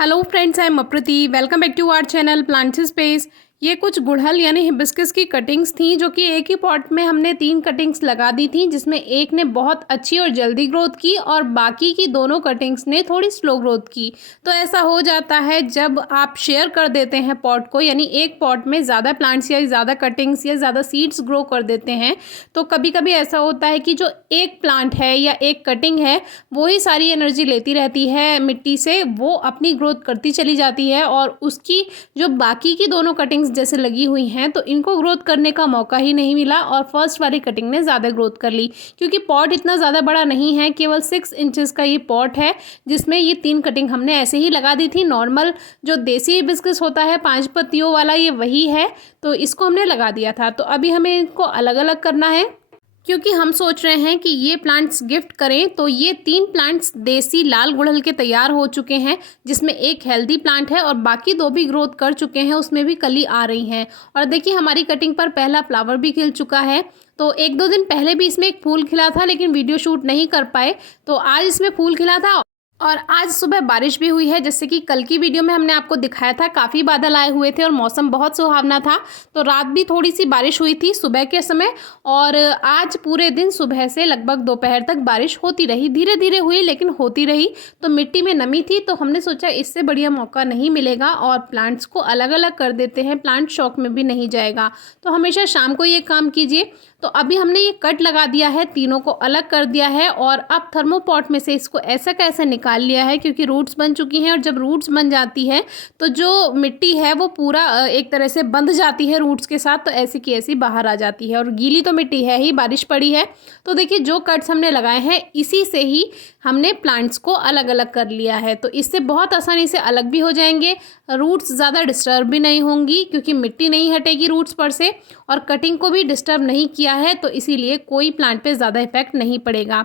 Hello friends, I am Apriti. Welcome back to our channel plants space. ये कुछ गुड़हल यानी हिबिस्कस की कटिंग्स थी जो कि एक ही पॉट में हमने 3 कटिंग्स लगा दी थी, जिसमें एक ने बहुत अच्छी और जल्दी ग्रोथ की और बाकी की दोनों कटिंग्स ने थोड़ी स्लो ग्रोथ की। तो ऐसा हो जाता है जब आप शेयर कर देते हैं पॉट को, यानी एक पॉट में ज़्यादा प्लांट्स या ज़्यादा कटिंग्स या ज़्यादा सीड्स ग्रो कर देते हैं, तो कभी कभी ऐसा होता है कि जो एक प्लांट है या एक कटिंग है वो ही सारी एनर्जी लेती रहती है मिट्टी से, वो अपनी ग्रोथ करती चली जाती है और उसकी जो बाकी की दोनों कटिंग्स जैसे लगी हुई हैं तो इनको ग्रोथ करने का मौका ही नहीं मिला और फर्स्ट वाली कटिंग ने ज़्यादा ग्रोथ कर ली। क्योंकि पॉट इतना ज़्यादा बड़ा नहीं है, केवल 6 इंचेस का ये पॉट है जिसमें ये 3 कटिंग हमने ऐसे ही लगा दी थी। नॉर्मल जो देसी हिबिस्कस होता है 5 पत्तियों वाला, ये वही है, तो इसको हमने लगा दिया था। तो अभी हमें इनको अलग अलग करना है क्योंकि हम सोच रहे हैं कि ये प्लांट्स गिफ्ट करें। तो ये 3 प्लांट्स देसी लाल गुड़हल के तैयार हो चुके हैं, जिसमें एक हेल्दी प्लांट है और बाकी 2 भी ग्रोथ कर चुके हैं, उसमें भी कली आ रही हैं। और देखिए हमारी कटिंग पर पहला फ्लावर भी खिल चुका है। तो 1-2 दिन पहले भी इसमें एक फूल खिला था, लेकिन वीडियो शूट नहीं कर पाए, तो आज इसमें फूल खिला था। और आज सुबह बारिश भी हुई है, जैसे कि कल की वीडियो में हमने आपको दिखाया था, काफ़ी बादल आए हुए थे और मौसम बहुत सुहावना था। तो रात भी थोड़ी सी बारिश हुई थी सुबह के समय, और आज पूरे दिन सुबह से लगभग दोपहर तक बारिश होती रही, धीरे धीरे हुई लेकिन होती रही। तो मिट्टी में नमी थी, तो हमने सोचा इससे बढ़िया मौका नहीं मिलेगा और प्लांट्स को अलग अलग कर देते हैं, प्लांट शौक में भी नहीं जाएगा। तो हमेशा शाम को ये काम कीजिए। तो अभी हमने ये कट लगा दिया है, तीनों को अलग कर दिया है और अब थर्मोपॉट में से इसको ऐसा कैसे निकाल लिया है, क्योंकि रूट्स बन चुकी हैं और जब रूट्स बन जाती है तो जो मिट्टी है वो पूरा एक तरह से बंध जाती है रूट्स के साथ, तो ऐसी की ऐसी बाहर आ जाती है। और गीली तो मिट्टी है ही, बारिश पड़ी है। तो देखिए जो कट्स हमने लगाए हैं इसी से ही हमने प्लांट्स को अलग अलग कर लिया है, तो इससे बहुत आसानी से अलग भी हो जाएंगे। रूट्स ज़्यादा डिस्टर्ब भी नहीं होंगी क्योंकि मिट्टी नहीं हटेगी रूट्स पर से, और कटिंग को भी डिस्टर्ब नहीं किया है, तो इसीलिए कोई प्लांट पे ज़्यादा इफेक्ट नहीं पड़ेगा।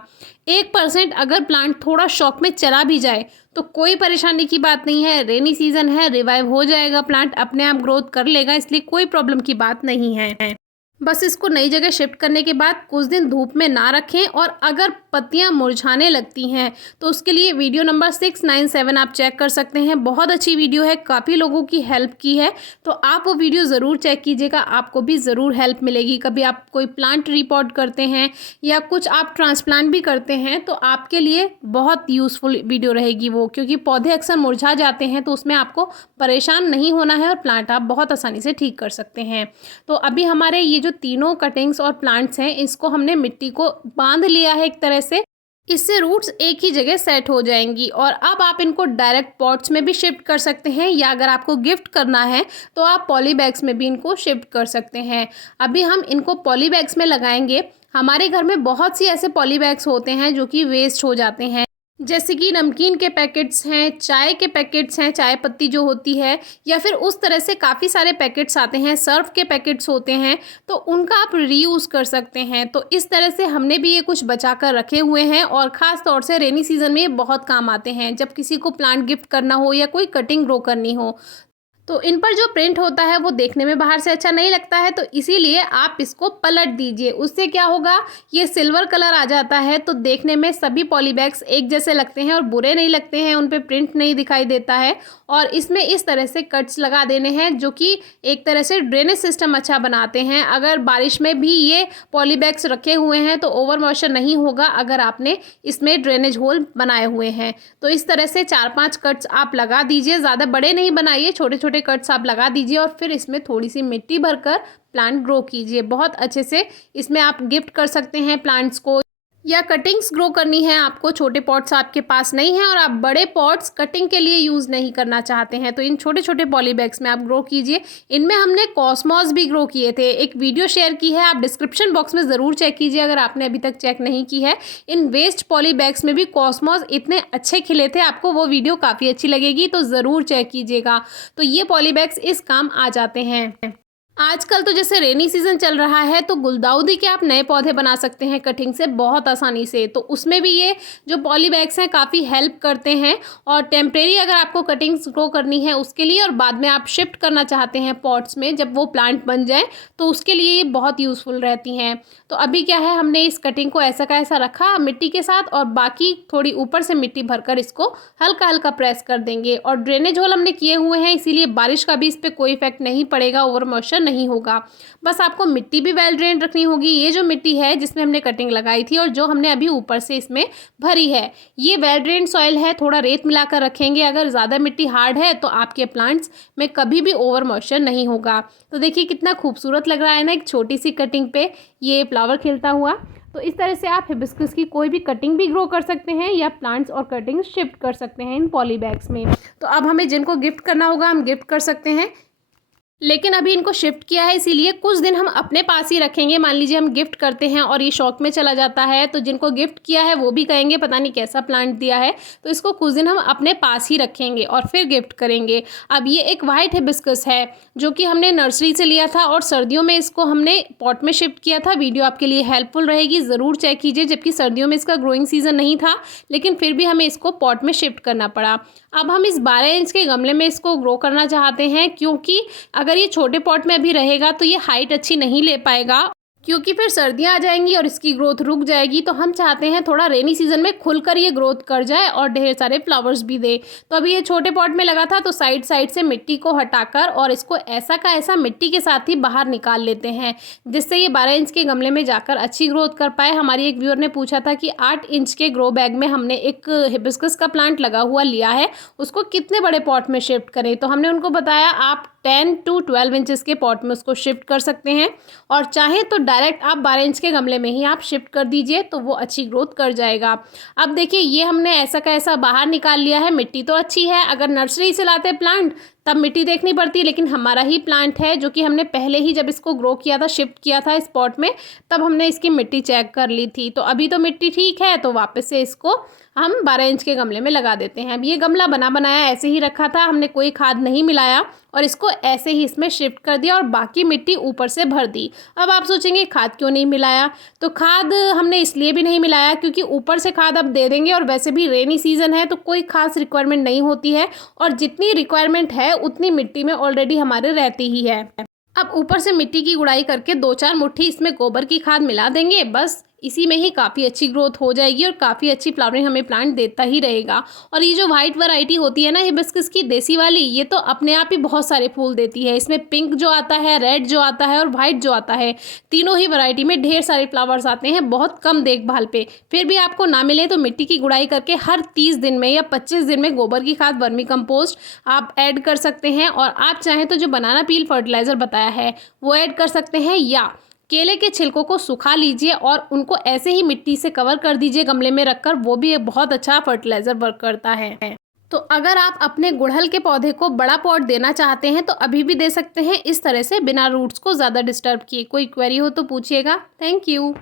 1% अगर प्लांट थोड़ा शॉक में चला भी जाए तो कोई परेशानी की बात नहीं है, रेनी सीजन है, रिवाइव हो जाएगा, प्लांट अपने आप ग्रोथ कर लेगा, इसलिए कोई प्रॉब्लम की बात नहीं है। बस इसको नई जगह शिफ्ट करने के बाद कुछ दिन धूप में ना रखें, और अगर पत्तियां मुरझाने लगती हैं तो उसके लिए वीडियो नंबर 697 आप चेक कर सकते हैं। बहुत अच्छी वीडियो है, काफ़ी लोगों की हेल्प की है, तो आप वो वीडियो ज़रूर चेक कीजिएगा, आपको भी ज़रूर हेल्प मिलेगी। कभी आप कोई प्लांट रिपोर्ट करते हैं या कुछ आप ट्रांसप्लांट भी करते हैं तो आपके लिए बहुत यूज़फुल वीडियो रहेगी वो, क्योंकि पौधे अक्सर मुरझा जाते हैं, तो उसमें आपको परेशान नहीं होना है और प्लांट आप बहुत आसानी से ठीक कर सकते हैं। तो अभी हमारे ये जो तीनों कटिंग्स और प्लांट्स हैं, इसको हमने मिट्टी को बांध लिया है एक तरह से, इससे रूट्स एक ही जगह सेट हो जाएंगी। और अब आप इनको डायरेक्ट पॉट्स में भी शिफ्ट कर सकते हैं, या अगर आपको गिफ्ट करना है तो आप पॉली बैग्स में भी इनको शिफ्ट कर सकते हैं। अभी हम इनको पॉली बैग्स में लगाएंगे। हमारे घर में बहुत सी ऐसे पॉली बैग्स होते हैं जो कि वेस्ट हो जाते हैं, जैसे कि नमकीन के पैकेट्स हैं, चाय के पैकेट्स हैं, चाय पत्ती जो होती है, या फिर उस तरह से काफ़ी सारे पैकेट्स आते हैं, सर्फ के पैकेट्स होते हैं, तो उनका आप रीयूज़ कर सकते हैं। तो इस तरह से हमने भी ये कुछ बचा कर रखे हुए हैं और ख़ास तौर से रेनी सीजन में ये बहुत काम आते हैं, जब किसी को प्लांट गिफ्ट करना हो या कोई कटिंग ग्रो करनी हो। तो इन पर जो प्रिंट होता है वो देखने में बाहर से अच्छा नहीं लगता है, तो इसीलिए आप इसको पलट दीजिए। उससे क्या होगा, ये सिल्वर कलर आ जाता है, तो देखने में सभी पॉली बैग्स एक जैसे लगते हैं और बुरे नहीं लगते हैं, उन पे प्रिंट नहीं दिखाई देता है। और इसमें इस तरह से कट्स लगा देने हैं जो कि एक तरह से ड्रेनेज सिस्टम अच्छा बनाते हैं। अगर बारिश में भी ये पॉली बैग्स रखे हुए हैं तो ओवर मॉइस्चर नहीं होगा, अगर आपने इसमें ड्रेनेज होल बनाए हुए हैं। तो इस तरह से 4-5 कट्स आप लगा दीजिए, ज़्यादा बड़े नहीं बनाइए, छोटे छोटे कट्स आप लगा दीजिए और फिर इसमें थोड़ी सी मिट्टी भरकर प्लांट ग्रो कीजिए। बहुत अच्छे से इसमें आप गिफ्ट कर सकते हैं प्लांट्स को, या कटिंग्स ग्रो करनी है आपको, छोटे पॉट्स आपके पास नहीं हैं और आप बड़े पॉट्स कटिंग के लिए यूज़ नहीं करना चाहते हैं, तो इन छोटे छोटे पॉली बैग्स में आप ग्रो कीजिए। इनमें हमने कॉस्मॉस भी ग्रो किए थे, एक वीडियो शेयर की है, आप डिस्क्रिप्शन बॉक्स में ज़रूर चेक कीजिए अगर आपने अभी तक चेक नहीं की है। इन वेस्ट पॉली बैग्स में भी कॉस्मॉस इतने अच्छे खिले थे, आपको वो वीडियो काफ़ी अच्छी लगेगी, तो ज़रूर चेक कीजिएगा। तो ये पॉली बैग्स इस काम आ जाते हैं। आजकल तो जैसे रेनी सीजन चल रहा है तो गुलदाउदी के आप नए पौधे बना सकते हैं कटिंग से बहुत आसानी से। तो उसमें भी ये जो पॉली बैग्स हैं काफ़ी हेल्प करते हैं। और टेम्परेरी अगर आपको कटिंग्स ग्रो करनी है उसके लिए, और बाद में आप शिफ्ट करना चाहते हैं पॉट्स में जब वो प्लांट बन जाए, तो उसके लिए ये बहुत यूज़फुल रहती हैं। तो अभी क्या है, हमने इस कटिंग को ऐसा का ऐसा रखा मिट्टी के साथ, और बाकी थोड़ी ऊपर से मिट्टी भरकर इसको हल्का हल्का प्रेस कर देंगे। और ड्रेनेज होल हमने किए हुए हैं, इसीलिए बारिश का भी इस पर कोई इफेक्ट नहीं पड़ेगा, ओवर मॉइस्चर नहीं होगा। बस आपको मिट्टी भी वेल ड्रेन रखनी होगी। ये जो मिट्टी है जिसमें हमने कटिंग लगाई थी और जो हमने अभी ऊपर से इसमें भरी है, ये वेल ड्रेन सॉइल है। थोड़ा रेत मिलाकर रखेंगे, अगर ज़्यादा मिट्टी हार्ड है तो आपके प्लांट्स में कभी भी ओवर मॉइस्चर नहीं होगा। तो देखिए कितना खूबसूरत लग रहा है ना, एक छोटी सी कटिंग पे ये फ्लावर खिलता हुआ। तो इस तरह से आप हिबिस्कस की कोई भी कटिंग भी ग्रो कर सकते हैं, या प्लांट्स और कटिंग शिफ्ट कर सकते हैं इन पॉली बैग्स में। तो अब हमें जिनको गिफ्ट करना होगा हम गिफ्ट कर सकते हैं, लेकिन अभी इनको शिफ्ट किया है इसीलिए कुछ दिन हम अपने पास ही रखेंगे। मान लीजिए हम गिफ्ट करते हैं और ये शौक में चला जाता है, तो जिनको गिफ्ट किया है वो भी कहेंगे पता नहीं कैसा प्लांट दिया है। तो इसको कुछ दिन हम अपने पास ही रखेंगे और फिर गिफ्ट करेंगे। अब ये एक वाइट हिबिस्कस है जो कि हमने नर्सरी से लिया था, और सर्दियों में इसको हमने पॉट में शिफ्ट किया था। वीडियो आपके लिए हेल्पफुल रहेगी, ज़रूर चेक कीजिए। जबकि सर्दियों में इसका ग्रोइंग सीजन नहीं था, लेकिन फिर भी हमें इसको पॉट में शिफ्ट करना पड़ा। अब हम इस 12 इंच के गमले में इसको ग्रो करना चाहते हैं, क्योंकि अगर ये छोटे पॉट में अभी रहेगा तो ये हाइट अच्छी नहीं ले पाएगा, क्योंकि फिर सर्दियां आ जाएंगी और इसकी ग्रोथ रुक जाएगी। तो हम चाहते हैं थोड़ा रेनी सीजन में खुलकर ये ग्रोथ कर जाए और ढेर सारे फ्लावर्स भी दे। तो अभी ये छोटे पॉट में लगा था, तो साइड साइड से मिट्टी को हटाकर और इसको ऐसा का ऐसा मिट्टी के साथ ही बाहर निकाल लेते हैं, जिससे ये 12 इंच के गमले में जाकर अच्छी ग्रोथ कर पाए। हमारी एक व्यूअर ने पूछा था कि 8 इंच के ग्रो बैग में हमने एक हिबिस्कस का प्लांट लगा हुआ लिया है, उसको कितने बड़े पॉट में शिफ्ट करें। तो हमने उनको बताया आप 10 to 12 इंचेस के पॉट में उसको शिफ्ट कर सकते हैं, और चाहे तो डायरेक्ट आप 12 इंच के गमले में ही आप शिफ्ट कर दीजिए, तो वो अच्छी ग्रोथ कर जाएगा। अब देखिए ये हमने ऐसा का ऐसा बाहर निकाल लिया है। मिट्टी तो अच्छी है, अगर नर्सरी से लाते प्लांट तब मिट्टी देखनी पड़ती, लेकिन हमारा ही प्लांट है जो कि हमने पहले ही जब इसको ग्रो किया था, शिफ्ट किया था इस पॉट में, तब हमने इसकी मिट्टी चेक कर ली थी। तो अभी तो मिट्टी ठीक है, तो वापस से इसको हम 12 इंच के गमले में लगा देते हैं। अब ये गमला बना बनाया ऐसे ही रखा था, हमने कोई खाद नहीं मिलाया और इसको ऐसे ही इसमें शिफ्ट कर दिया और बाकी मिट्टी ऊपर से भर दी। अब आप सोचेंगे खाद क्यों नहीं मिलाया, तो खाद हमने इसलिए भी नहीं मिलाया क्योंकि ऊपर से खाद अब दे देंगे, और वैसे भी रेनी सीजन है तो कोई खास रिक्वायरमेंट नहीं होती है, और जितनी रिक्वायरमेंट है उतनी मिट्टी में ऑलरेडी हमारे रहती ही है। अब ऊपर से मिट्टी की गुड़ाई करके 2-4 मुट्ठी इसमें गोबर की खाद मिला देंगे, बस इसी में ही काफ़ी अच्छी ग्रोथ हो जाएगी और काफ़ी अच्छी फ्लावरिंग हमें प्लांट देता ही रहेगा। और ये जो वाइट वैरायटी होती है ना हिबिस्कस की देसी वाली, ये तो अपने आप ही बहुत सारे फूल देती है। इसमें पिंक जो आता है, रेड जो आता है और वाइट जो आता है, तीनों ही वैरायटी में ढेर सारे फ्लावर्स आते हैं बहुत कम देखभाल पे। फिर भी आपको ना मिले तो मिट्टी की गुड़ाई करके हर 30 दिन में या 25 दिन में गोबर की खाद, वर्मी कंपोस्ट आप ऐड कर सकते हैं। और आप चाहें तो जो बनाना पील फर्टिलाइज़र बताया है वो ऐड कर सकते हैं, या केले के छिलकों को सुखा लीजिए और उनको ऐसे ही मिट्टी से कवर कर दीजिए गमले में रखकर, वो भी एक बहुत अच्छा फर्टिलाइज़र वर्क करता है। तो अगर आप अपने गुड़हल के पौधे को बड़ा पॉट देना चाहते हैं तो अभी भी दे सकते हैं, इस तरह से बिना रूट्स को ज़्यादा डिस्टर्ब किए। कोई क्वेरी हो तो पूछिएगा। Thank you.